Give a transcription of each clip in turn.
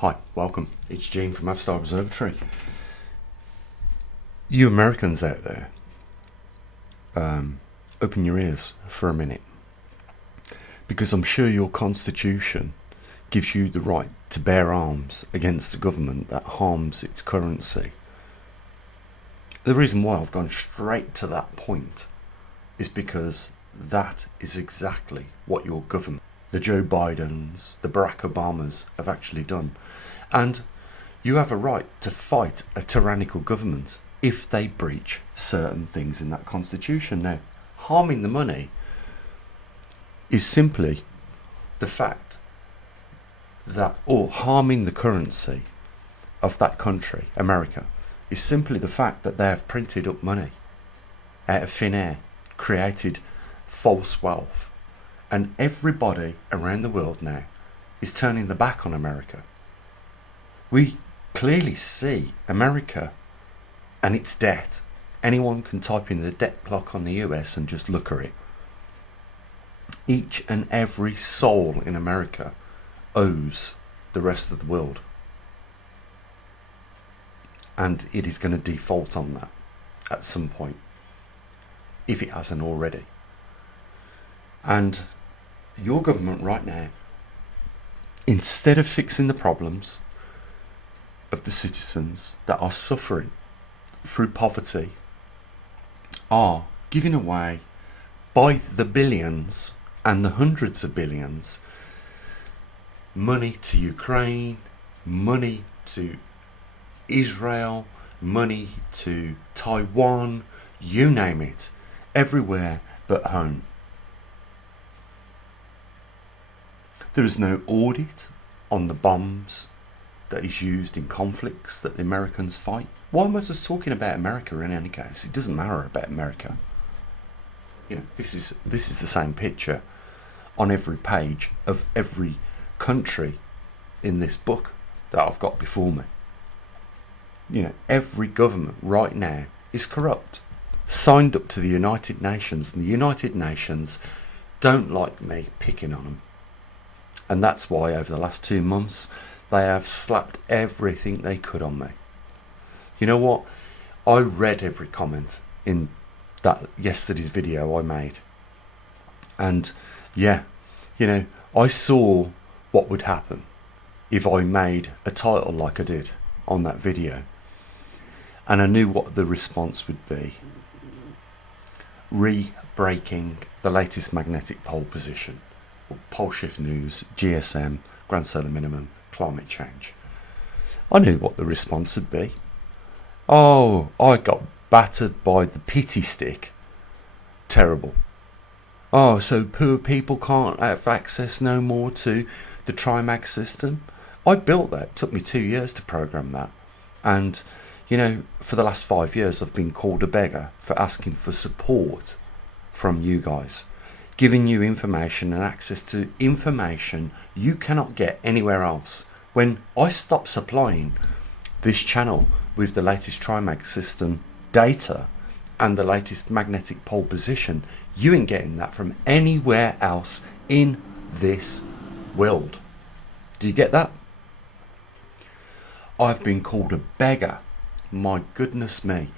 Hi, welcome. It's Gene from maverickstar Observatory. You Americans out there, open your ears for a minute, because I'm sure your constitution gives you the right to bear arms against a government that harms its currency. The reason why I've gone straight to that point is because that is exactly what your government, the Joe Bidens, the Barack Obamas, have actually done. And you have a right to fight a tyrannical government if they breach certain things in that constitution. Now, harming the money is simply the fact that, or harming the currency of that country, America, is simply the fact that they have printed up money out of thin air, created false wealth, and everybody around the world now is turning their back on America. We clearly see America and its debt. Anyone can type in the debt clock on the US and just look at it. Each and every soul in America owes the rest of the world, and it is going to default on that at some point, if it hasn't already. And your government right now, instead of fixing the problems of the citizens that are suffering through poverty, are giving away by the billions and the hundreds of billions money to Ukraine, money to Israel, money to Taiwan, you name it, everywhere but home. There is no audit on the bombs that is used in conflicts that the Americans fight. Why am I just talking about America in any case? It doesn't matter about America. You know, this is the same picture on every page of every country in this book that I've got before me. You know, every government right now is corrupt, signed up to the United Nations, and the United Nations don't like me picking on them. And that's why over the last 2 months they have slapped everything they could on me. You know what? I read every comment in that yesterday's video I made. And yeah, you know, I saw what would happen if I made a title like I did on that video. And I knew what the response would be. Re-breaking the latest magnetic pole position. Pole shift news, GSM, grand solar minimum, climate change. I knew what the response would be. Oh, I got battered by the pity stick. Terrible. Oh, so poor people can't have access no more to the Trimag system? I built that. It took me 2 years to program that. And, you know, for the last 5 years I've been called a beggar for asking for support from you guys, giving you information and access to information you cannot get anywhere else. When I stopped supplying this channel with the latest Trimag system data and the latest magnetic pole position, you ain't getting that from anywhere else in this world. Do you get that? I've been called a beggar. My goodness me.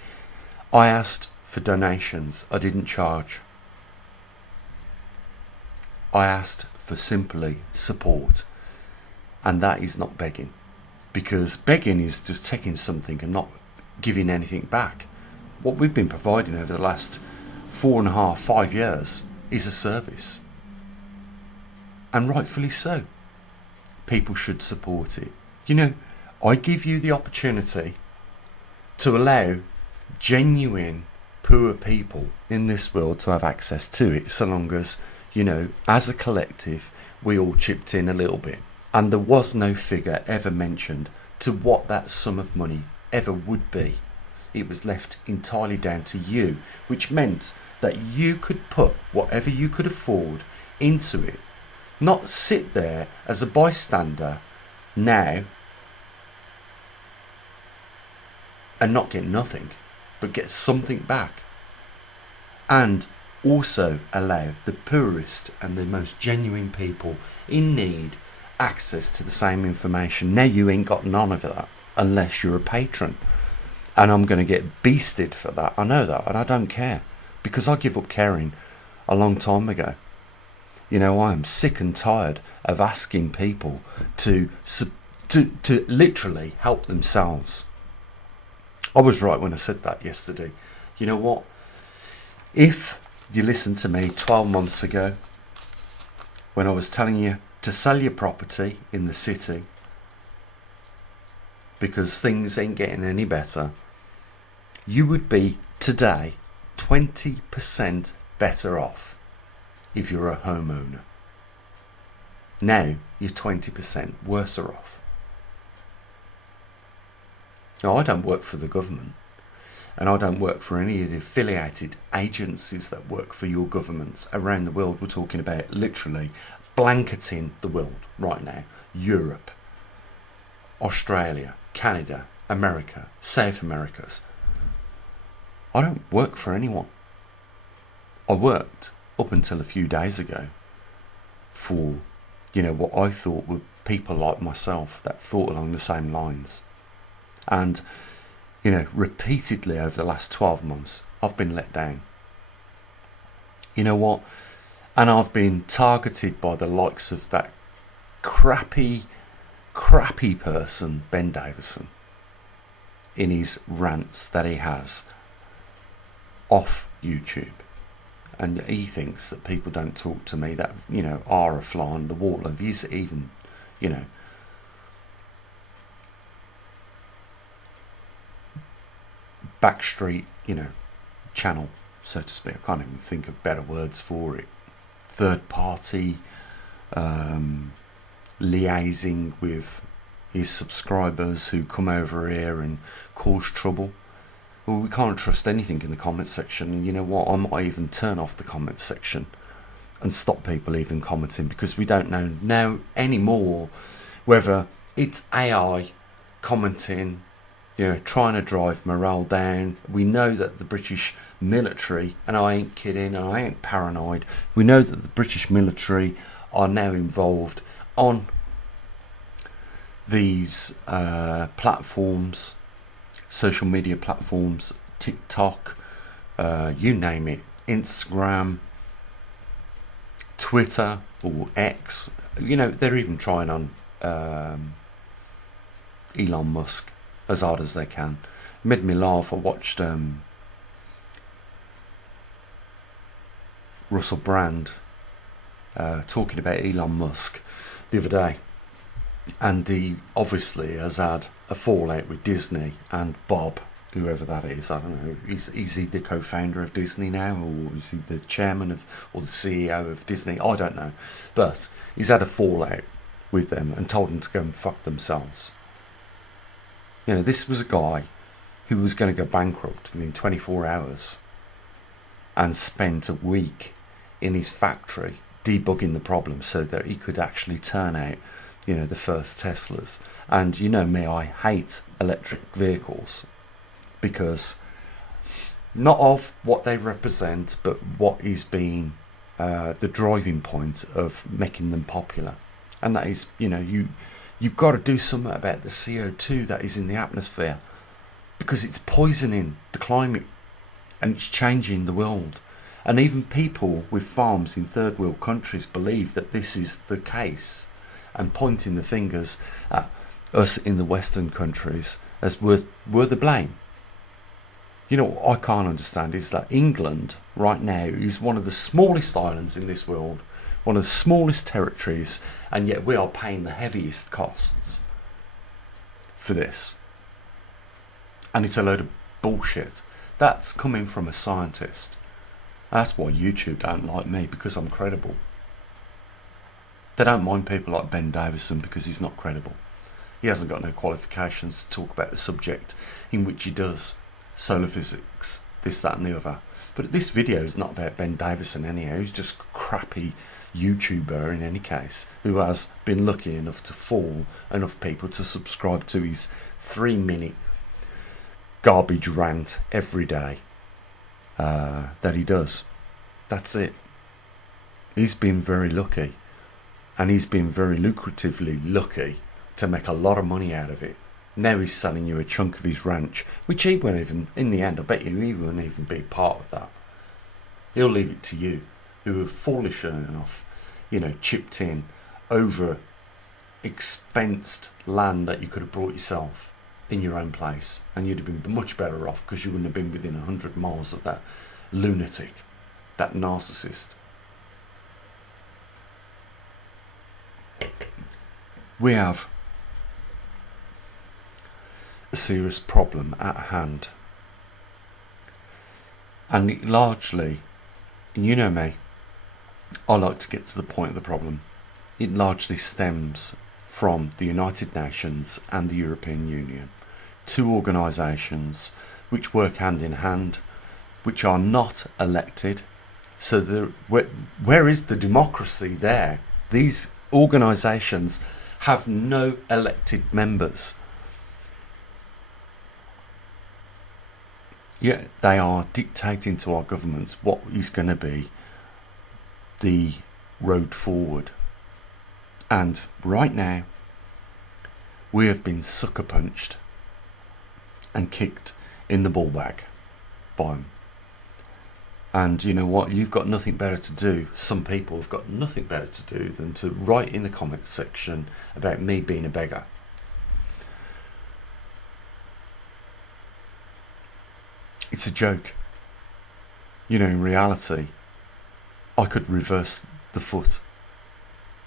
I asked for donations. I didn't charge. I asked for simply support, and that is not begging, because begging is just taking something and not giving anything back. What we've been providing over the last 4.5, 5 years is a service, and rightfully so. People should support it. You know, I give you the opportunity to allow genuine poor people in this world to have access to it, so long as, you know, as a collective, we all chipped in a little bit. And there was no figure ever mentioned to what that sum of money ever would be. It was left entirely down to you, which meant that you could put whatever you could afford into it. Not sit there as a bystander now and not get nothing, but get something back. And also allow the poorest and the most genuine people in need access to the same information. Now you ain't got none of that unless you're a patron. And I'm going to get beasted for that. I know that, and I don't care. Because I give up caring a long time ago. You know, I am sick and tired of asking people to literally help themselves. I was right when I said that yesterday. You know what? If you listened to me 12 months ago, when I was telling you to sell your property in the city because things ain't getting any better, you would be today 20% better off if you're a homeowner. Now you're 20% worse off. Now, I don't work for the government, and I don't work for any of the affiliated agencies that work for your governments around the world. We're talking about literally blanketing the world right now. Europe, Australia, Canada, America, South Americas. I don't work for anyone. I worked up until a few days ago for, you know, what I thought were people like myself that thought along the same lines. And, you know, repeatedly over the last 12 months, I've been let down. You know what? And I've been targeted by the likes of that crappy person, Ben Davison, in his rants that he has off YouTube. And he thinks that people don't talk to me that, you know, are a fly on the wall. And he's even, you know, backstreet, you know, channel, so to speak. I can't even think of better words for it. Third party liaising with his subscribers who come over here and cause trouble. Well, we can't trust anything in the comment section, and you know what, I might even turn off the comment section and stop people even commenting, because we don't know now anymore whether it's AI commenting, you know, trying to drive morale down. We know that the British military, and I ain't kidding, and I ain't paranoid, we know that the British military are now involved on these platforms, social media platforms, TikTok, you name it, Instagram, Twitter or X. You know, they're even trying on Elon Musk as hard as they can. It made me laugh. I watched Russell Brand talking about Elon Musk the other day, and he obviously has had a fallout with Disney and Bob, whoever that is. I don't know. Is he the co-founder of Disney now, or is he the chairman of, or the CEO of Disney? I don't know, but he's had a fallout with them and told them to go and fuck themselves. You know, this was a guy who was going to go bankrupt within 24 hours and spent a week in his factory debugging the problem so that he could actually turn out, you know, the first Teslas. And you know me, I hate electric vehicles because not of what they represent, but what is being the driving point of making them popular. And that is, you know, you've got to do something about the CO2 that is in the atmosphere, because it's poisoning the climate and it's changing the world. And even people with farms in third world countries believe that this is the case, and pointing the fingers at us in the Western countries as we're the blame. You know what I can't understand is that England right now is one of the smallest islands in this world, one of the smallest territories, and yet we are paying the heaviest costs for this. And it's a load of bullshit. That's coming from a scientist. That's why YouTube don't like me, because I'm credible. They don't mind people like Ben Davison because he's not credible. He hasn't got no qualifications to talk about the subject in which he does. Solar physics, this, that and the other. But this video is not about Ben Davison anyhow. He's just a crappy YouTuber in any case, who has been lucky enough to fall enough people to subscribe to his 3-minute garbage rant every day that he does. That's it. He's been very lucky. and he's been very lucratively lucky to make a lot of money out of it. Now he's selling you a chunk of his ranch, which he won't even, in the end, I bet you he won't even be part of that. He'll leave it to you, who are foolish enough, chipped in over expensed land that you could have brought yourself in your own place, and you'd have been much better off because you wouldn't have been within 100 miles of that lunatic, that narcissist. We have a serious problem at hand, and largely, you know me, I like to get to the point of the problem. It largely stems from the United Nations and the European Union, two organisations which work hand in hand, which are not elected. So where is the democracy there? These organisations have no elected members. Yet they are dictating to our governments what is going to be the road forward. And right now, we have been sucker punched and kicked in the ball bag by them. And you know what? You've got nothing better to do. Some people have got nothing better to do than to write in the comments section about me being a beggar. It's a joke. In reality, I could reverse the foot.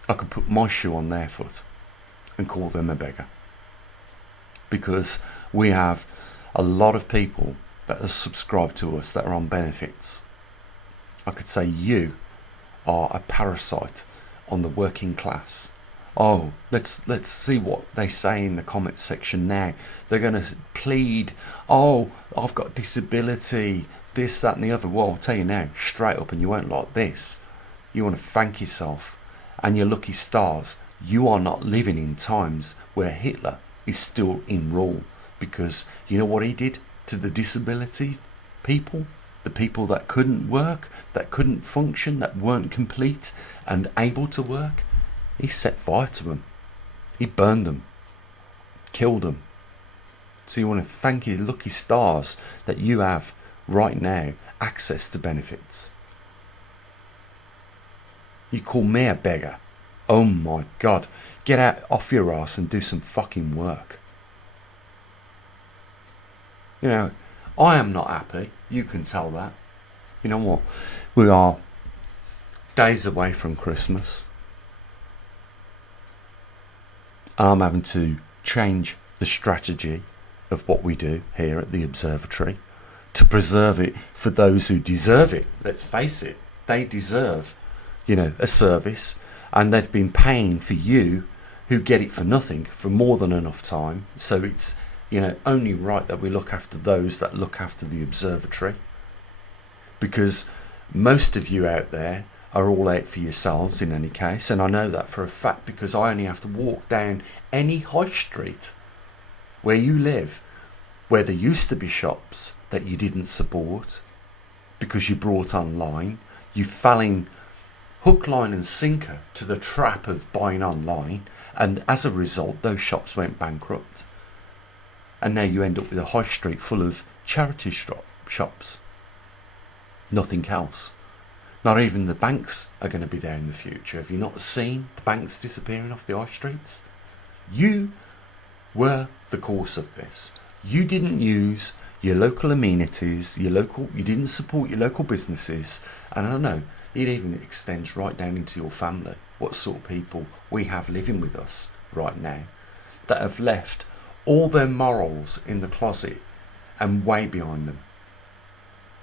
I could put my shoe on their foot and call them a beggar. Because we have a lot of people that are subscribed to us that are on benefits. I could say you are a parasite on the working class. Oh, let's see what they say in the comment section now. They're going to plead, oh, I've got disability, this, that and the other. Well, I'll tell you now, straight up, and you won't like this. You want to thank yourself and your lucky stars. You are not living in times where Hitler is still in rule, because you know what he did to the disability people? The people that couldn't work, that couldn't function, that weren't complete and able to work? He set fire to them. He burned them. Killed them. So you want to thank your lucky stars that you have right now access to benefits. You call me a beggar? Oh my God. Get out off your ass and do some fucking work. I am not happy. You can tell that. You know what? We are days away from Christmas. I'm having to change the strategy of what we do here at the observatory to preserve it for those who deserve it. Let's face it, they deserve, a service, and they've been paying for you who get it for nothing for more than enough time. So it's, only right that we look after those that look after the observatory, because most of you out there are all out for yourselves in any case, and I know that for a fact because I only have to walk down any high street where you live, where there used to be shops that you didn't support because you brought online. You fell in hook, line and sinker to the trap of buying online, and as a result those shops went bankrupt, and now you end up with a high street full of charity shops. Nothing else. Not even the banks are going to be there in the future. Have you not seen the banks disappearing off the high streets? You were the cause of this. You didn't use your local amenities, you didn't support your local businesses, and I don't know, it even extends right down into your family. What sort of people we have living with us right now that have left all their morals in the closet and way behind them,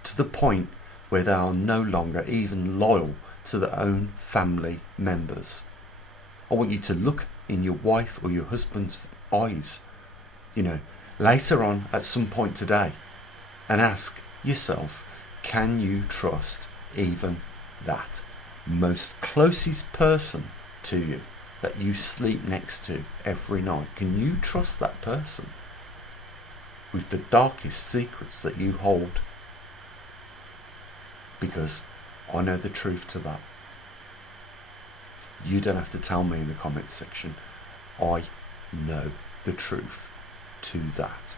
to the point where they are no longer even loyal to their own family members. I want you to look in your wife or your husband's eyes, later on at some point today, and ask yourself, can you trust even that most closest person to you that you sleep next to every night? Can you trust that person with the darkest secrets that you hold? Because I know the truth to that. You don't have to tell me in the comments section. I know the truth to that,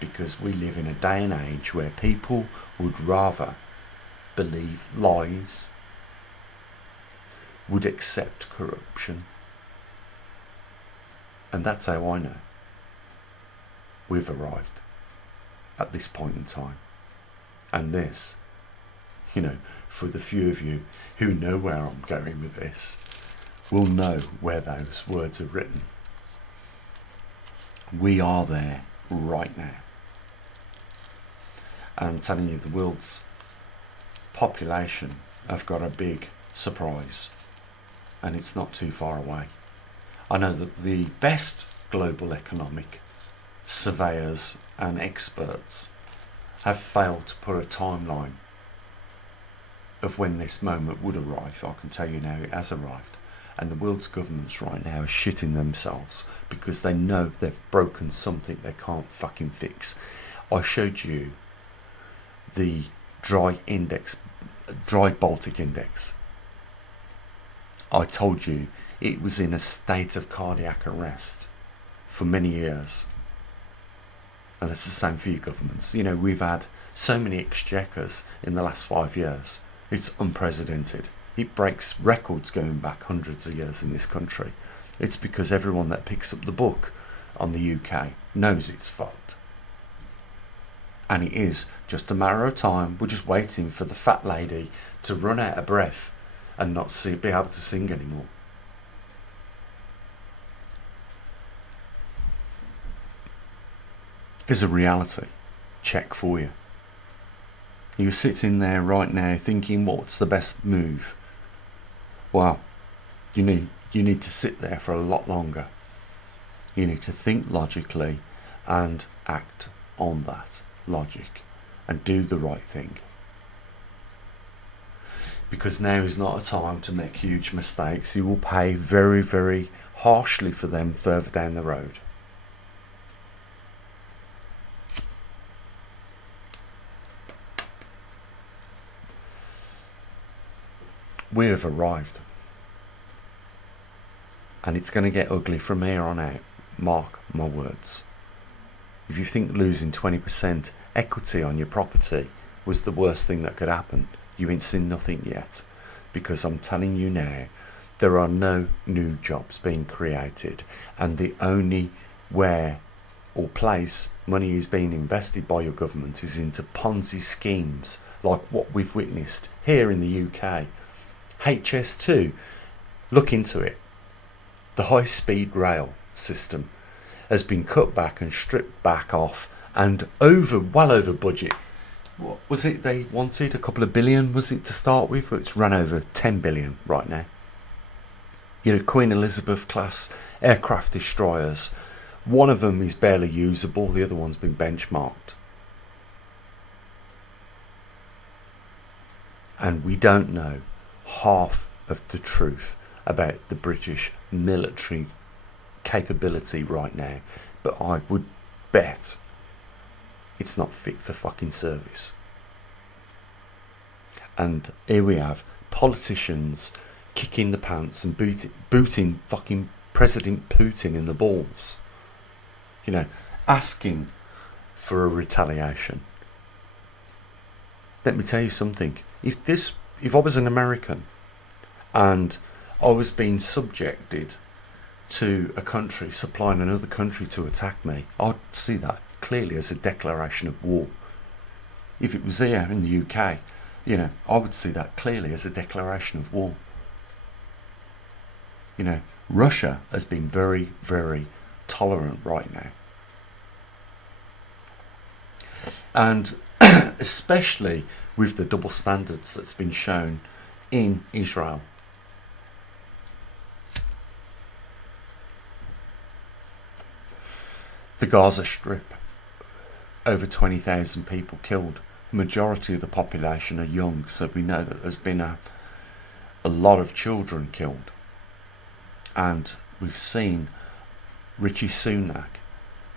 because we live in a day and age where people would rather believe lies, would accept corruption, and that's how I know we've arrived at this point in time. And this, for the few of you who know where I'm going with this, will know where those words are written. We are there right now. And I'm telling you, the world's population have got a big surprise, and it's not too far away. I know that the best global economic surveyors and experts have failed to put a timeline of when this moment would arrive. I can tell you now it has arrived. And the world's governments right now are shitting themselves because they know they've broken something they can't fucking fix. I showed you the dry Baltic index. I told you it was in a state of cardiac arrest for many years. And it's the same for you governments. We've had so many exchequers in the last 5 years. It's unprecedented. It breaks records going back hundreds of years in this country. It's because everyone that picks up the book on the UK knows it's fucked. And it is just a matter of time. We're just waiting for the fat lady to run out of breath and not be able to sing anymore. Is a reality check for you. You're sitting there right now thinking, what's the best move? Well, you need to sit there for a lot longer. You need to think logically and act on that logic and do the right thing. Because now is not a time to make huge mistakes. You will pay very, very harshly for them further down the road. We have arrived, and it's going to get ugly from here on out, mark my words. If you think losing 20% equity on your property was the worst thing that could happen, you ain't seen nothing yet, because I'm telling you now, there are no new jobs being created, and the only where or place money is being invested by your government is into Ponzi schemes like what we've witnessed here in the UK. HS2, look into it. The high-speed rail system has been cut back and stripped back off, and well over budget. What was it they wanted? A couple of billion, was it, to start with? It's run over 10 billion right now. Queen Elizabeth class aircraft destroyers. One of them is barely usable, the other one's been benchmarked. And we don't know half of the truth about the British military capability right now, but I would bet it's not fit for fucking service. And here we have politicians kicking the pants and booting fucking President Putin in the balls, asking for a retaliation. Let me tell you something. If I was an American and I was being subjected to a country supplying another country to attack me, I'd see that clearly as a declaration of war. If it was here in the UK, I would see that clearly as a declaration of war. Russia has been very, very tolerant right now. And especially with the double standards that's been shown in Israel. The Gaza Strip, over 20,000 people killed. Majority of the population are young, so we know that there's been a lot of children killed. And we've seen Rishi Sunak,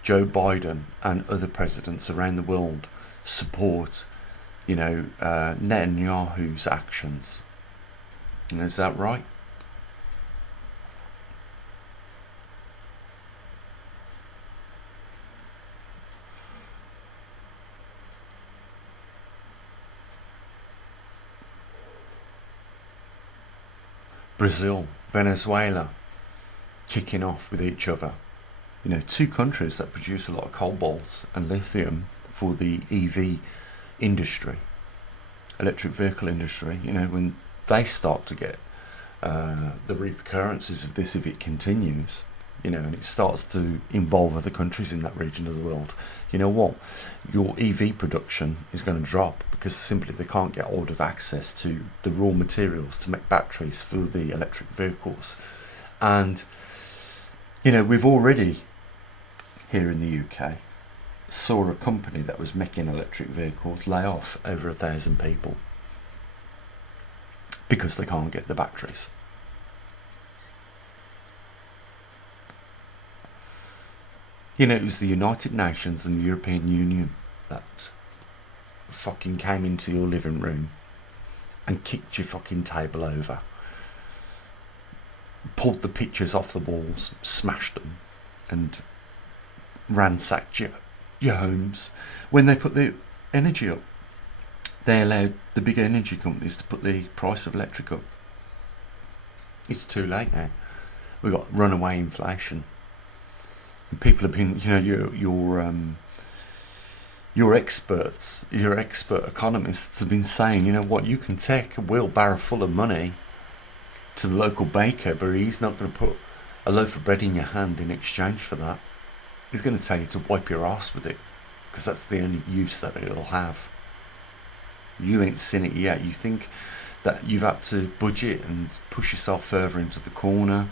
Joe Biden and other presidents around the world support Netanyahu's actions. And is that right? Brazil, Venezuela, kicking off with each other. You know, two countries that produce a lot of cobalt and lithium for the EV industry, electric vehicle industry. You know, when they start to get the repercussions of this, if it continues, you know, and it starts to involve other countries in that region of the world, you know what, your EV production is going to drop, because simply they can't get hold of access to the raw materials to make batteries for the electric vehicles. And you know, we've already here in the UK saw a company that was making electric vehicles lay off over 1,000 people because they can't get the batteries. You know, it was the United Nations and the European Union that fucking came into your living room and kicked your fucking table over, pulled the pictures off the walls, smashed them, and ransacked your homes. When they put the energy up, they allowed the big energy companies to put the price of electric up. It's too late now. We've got runaway inflation. And people have been, you know, your experts, your expert economists have been saying, you know what, you can take a wheelbarrow full of money to the local baker, but he's not going to put a loaf of bread in your hand in exchange for that. He's going to tell you to wipe your ass with it, because that's the only use that it'll have. You ain't seen it yet. You think that you've had to budget and push yourself further into the corner,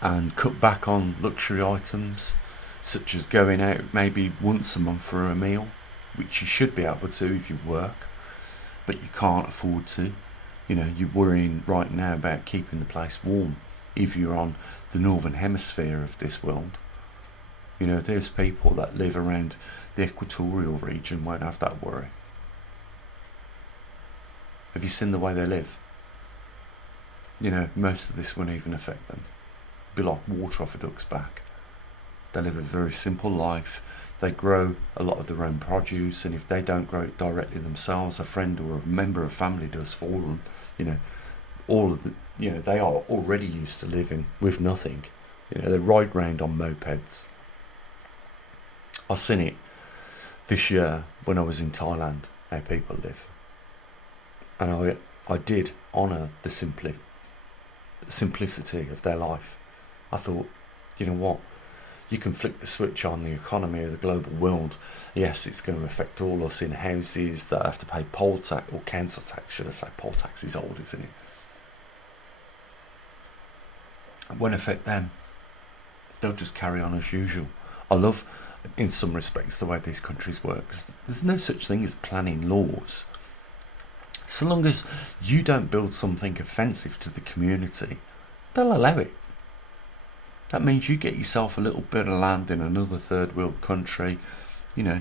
and cut back on luxury items, such as going out maybe once a month for a meal, which you should be able to if you work, but you can't afford to. You know, you're worrying right now about keeping the place warm if you're on the northern hemisphere of this world. You know, there's people that live around the equatorial region won't have that worry. Have you seen the way they live? You know, most of this won't even affect them. Be like water off a duck's back. They live a very simple life. They grow a lot of their own produce, and if they don't grow it directly themselves, a friend or a member of family does for them. You know, all of the, you know, they are already used to living with nothing. You know, they ride round on mopeds. I seen it this year when I was in Thailand, how people live, and I did honour the simplicity of their life. I thought, you know what, you can flick the switch on the economy of the global world. Yes, it's going to affect all us in houses that have to pay poll tax, or council tax, should I say. Poll tax is old, isn't it? It won't affect them. They'll just carry on as usual. I love, in some respects, the way these countries work. There's no such thing as planning laws. So long as you don't build something offensive to the community, they'll allow it. That means you get yourself a little bit of land in another third world country. You know,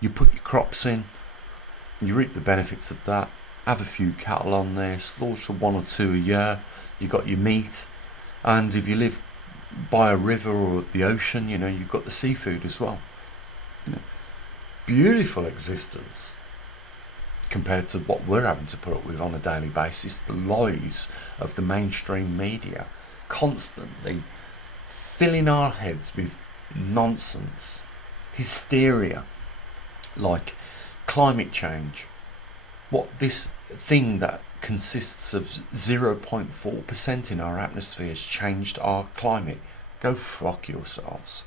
you put your crops in, you reap the benefits of that, have a few cattle on there, slaughter 1 or 2 a year, you got your meat, and if you live by a river or the ocean, you know, you've got the seafood as well. You know, beautiful existence compared to what we're having to put up with on a daily basis. The lies of the mainstream media constantly filling our heads with nonsense, hysteria, like climate change. What, this thing that consists of 0.4% in our atmosphere has changed our climate? Go fuck yourselves.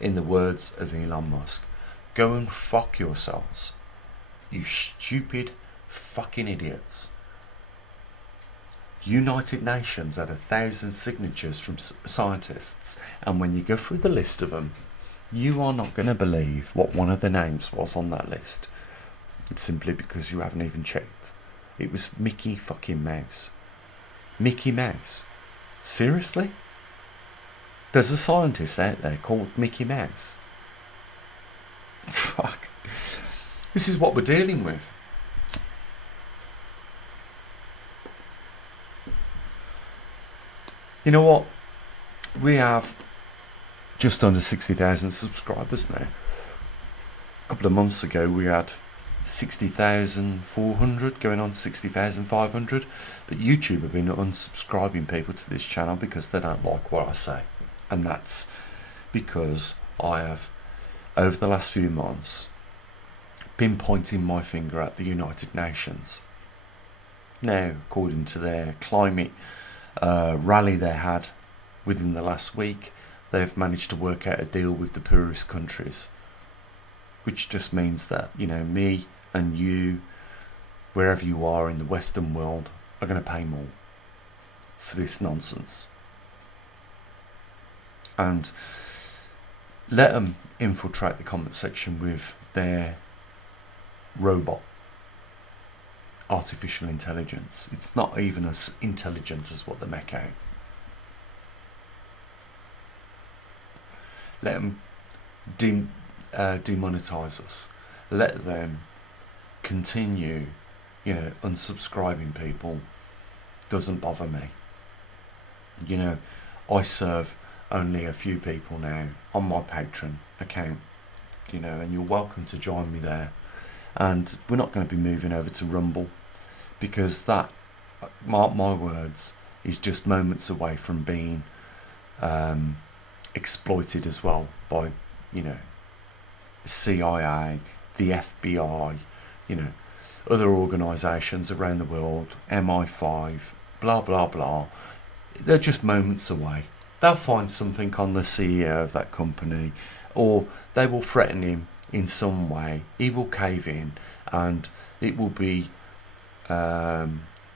In the words of Elon Musk, go and fuck yourselves, you stupid fucking idiots. United Nations had 1,000 signatures from scientists, and when you go through the list of them, you are not going to believe what one of the names was on that list. It's simply because you haven't even checked. It was Mickey fucking Mouse. Mickey Mouse. Seriously? There's a scientist out there called Mickey Mouse. Fuck. This is what we're dealing with. You know what? We have just under 60,000 subscribers now. A couple of months ago we had 60,400, going on 60,500, but YouTube have been unsubscribing people to this channel because they don't like what I say. And that's because I have, over the last few months, been pointing my finger at the United Nations. Now, according to their climate rally they had within the last week, they've managed to work out a deal with the poorest countries, which just means that, you know, me and you, wherever you are in the Western world, are going to pay more for this nonsense. And let them infiltrate the comment section with their robot artificial intelligence. It's not even as intelligent as what they make out. Let them demonetize us. Let them continue, you know, unsubscribing people. Doesn't bother me. You know, I serve only a few people now on my Patreon account, you know, and you're welcome to join me there. And we're not going to be moving over to Rumble, because that, mark my words, is just moments away from being exploited as well by, you know, CIA, the FBI, you know, other organisations around the world, MI5, blah blah blah. They're just moments away. They'll find something on the CEO of that company, or they will threaten him in some way. He will cave in, and it will be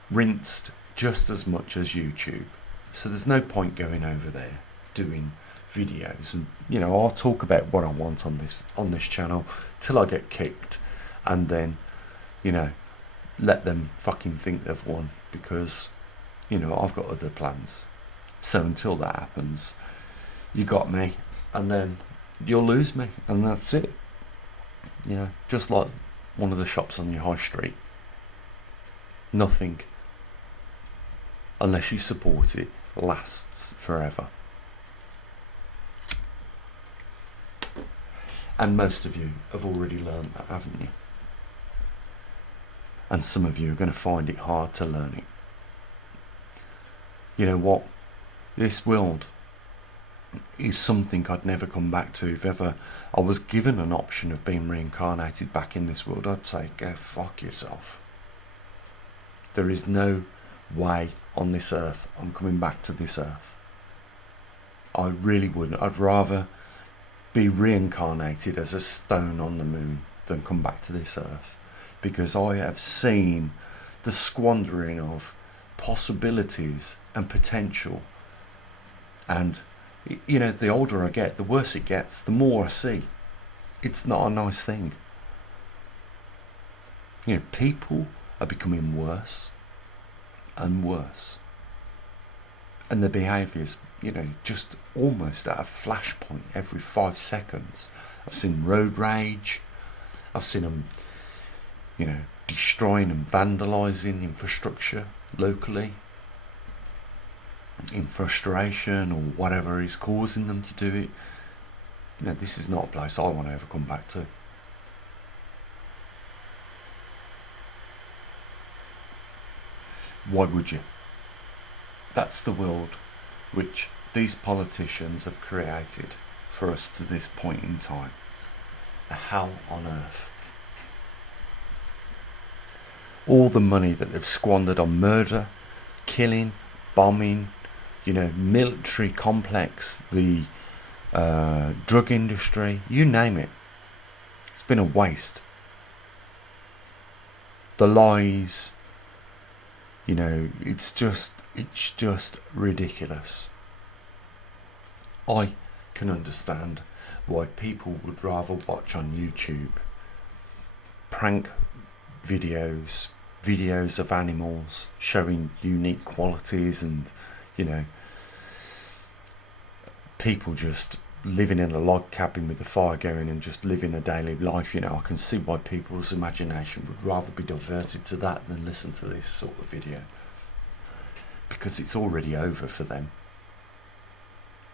rinsed just as much as YouTube. So there's no point going over there doing videos, and you know, I'll talk about what I want on this channel till I get kicked, and then, you know, let them fucking think they've won, because, you know, I've got other plans. So until that happens, you got me, and then you'll lose me, and that's it. You know, just like one of the shops on your high street. Nothing, unless you support it, lasts forever. And most of you have already learned that, haven't you? And some of you are going to find it hard to learn it. You know what? This world is something I'd never come back to. If ever I was given an option of being reincarnated back in this world, I'd say, go fuck yourself. There is no way on this earth I'm coming back to this earth. I really wouldn't. I'd rather be reincarnated as a stone on the moon than come back to this earth, because I have seen the squandering of possibilities and potential. And, you know, the older I get, the worse it gets, the more I see. It's not a nice thing. You know, people are becoming worse and worse. And their behaviours, you know, just almost at a flashpoint every 5 seconds. I've seen road rage. I've seen them, you know, destroying and vandalising infrastructure locally, in frustration or whatever is causing them to do it. You know, this is not a place I want to ever come back to. Why would you? That's the world which these politicians have created for us to this point in time. A hell on earth. All the money that they've squandered on murder, killing, bombing, you know, military complex, the drug industry, you name it. It's been a waste. The lies, you know, it's just ridiculous. I can understand why people would rather watch on YouTube prank videos of animals showing unique qualities, and, you know, people just living in a log cabin with the fire going and just living a daily life. You know, I can see why people's imagination would rather be diverted to that than listen to this sort of video, because it's already over for them.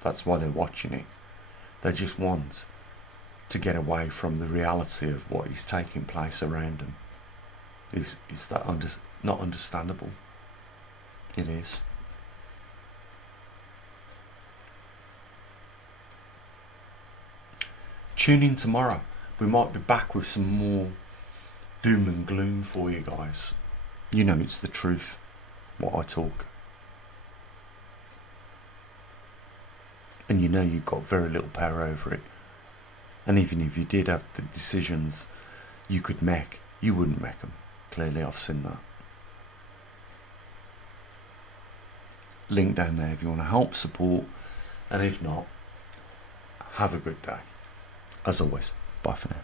That's why they're watching it. They just want to get away from the reality of what is taking place around them. Is that not understandable? It is. Tune in tomorrow. We might be back with some more doom and gloom for you guys. You know it's the truth, what I talk. And you know you've got very little power over it. And even if you did have the decisions you could make, you wouldn't make them. Clearly I've seen that. Link down there if you want to help, support, and if not, have a good day. As always, bye for now.